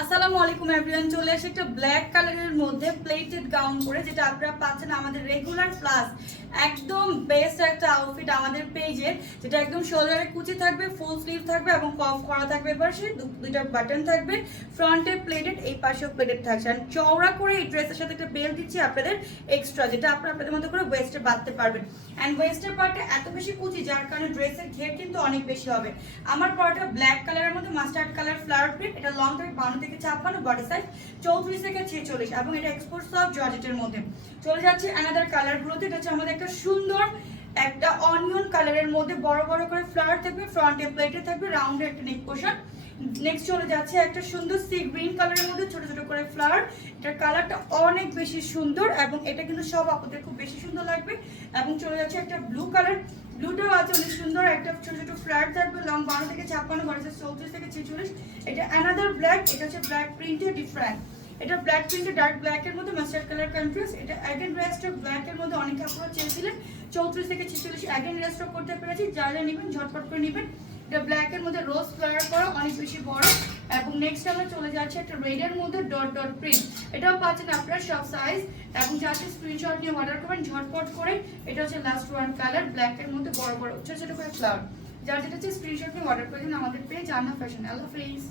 আসসালামু আলাইকুম এভরিওয়ান, চলে আসে একটা ব্ল্যাক কালারের মধ্যে প্লেটেড গাউন পরে, যেটা আপনারা পাচ্ছেন আমাদের রেগুলার প্লাস একদম বেস্ট একটা আউটফিট আমাদের পেজে, যেটা একদম শোল্ডারে কুচি থাকবে, ফুল স্লিভ থাকবে এবং কফ করা থাকবে। পাশে দুইটা বাটন থাকবে, ফ্রন্টে প্লেটেড, এই পাশেও প্লেটেড থাকছে। আর চওড়া করে এই ড্রেসের সাথে একটা বেল্ট দিচ্ছি আপনাদের এক্সট্রা, যেটা আপনারা আপনাদের মতো করে ওয়েস্টে বাঁধতে পারবেন। অ্যান্ড ওয়েস্টের পার্টটা এত বেশি কুচি যার কারণে ড্রেসের ঘের কিন্তু অনেক বেশি হবে। আমার পার্টটা ব্ল্যাক কালারের মধ্যে মাস্টার্ড কালার ফ্লাওয়ার প্রিন্ট, এটা লং থাকবে 52 থেকে 56, বডি সাইজ 34 থেকে 46 এবং এটা এক্সপোর্ট সফট জর্জেটের মধ্যে। চলে যাচ্ছে অ্যানাদার কালারগুলোতে। এটা হচ্ছে আমাদের একটা সুন্দর একটা অনিয়ন কালারের মধ্যে বড় বড় করে ফ্লাওয়ার থাকবে, ফ্রন্টে প্লেটে থাকবে, রাউন্ডে একটা নেক পোর্শন। নেক্সট চলে যাচ্ছে একটা সুন্দর সি গ্রিন কালারের মধ্যে ছোট ছোট করে ফ্লাওয়ার। এটার কালারটা অনেক বেশি সুন্দর এবং এটা কিন্তু সব আপনাদের খুব বেশি সুন্দর লাগবে। এবং চলে যাচ্ছে একটা ব্লু কালার, ব্লুটাও আছে অনেক সুন্দর, একটা ছোট ছোট ফ্লাওয়ার থাকবে, লং 52 থেকে 56, বডি সাইজ 34 থেকে 46। এটা অ্যানাদার ব্ল্যাক, এটা হচ্ছে ব্ল্যাক প্রিন্টের ডিফারেন্ট। এটা ব্ল্যাক প্রিন্টে ডার্ক ব্ল্যাক এর মধ্যে মাস্টার্ড কালার কন্ট্রাস্ট। এটা অ্যাগেন রেস্টক ব্ল্যাক এর মধ্যে অনেক আপনারা চেয়েছিলেন, 34 থেকে 46 অ্যাগেন রেস্টক করতে পেরেছি। যা যা নেবেন ঝটপট করে নেবেন। এটা ব্ল্যাক এর মধ্যে রোজ ফ্লাওয়ার করা, অনেক বেশি বড়। এবং নেক্সট আমরা চলে যাচ্ছে একটা রেড এর মধ্যে ডট ডট প্রিন্ট। এটাও পাচ্ছেন আপনারা সব সাইজ এবং যাতে স্ক্রিনশট নিয়ে অর্ডার করবেন ঝটপট করে। এটা হচ্ছে লাস্ট ওয়ান কালার, ব্ল্যাক এর মধ্যে বড় বড় ছোট ছোট করে ফ্লাওয়ার। যার যেটা হচ্ছে স্ক্রিনশট নিয়ে অর্ডার করে দিন আমাদের পেজ আন্না ফ্যাশন। আল্লাহ হাফেজ।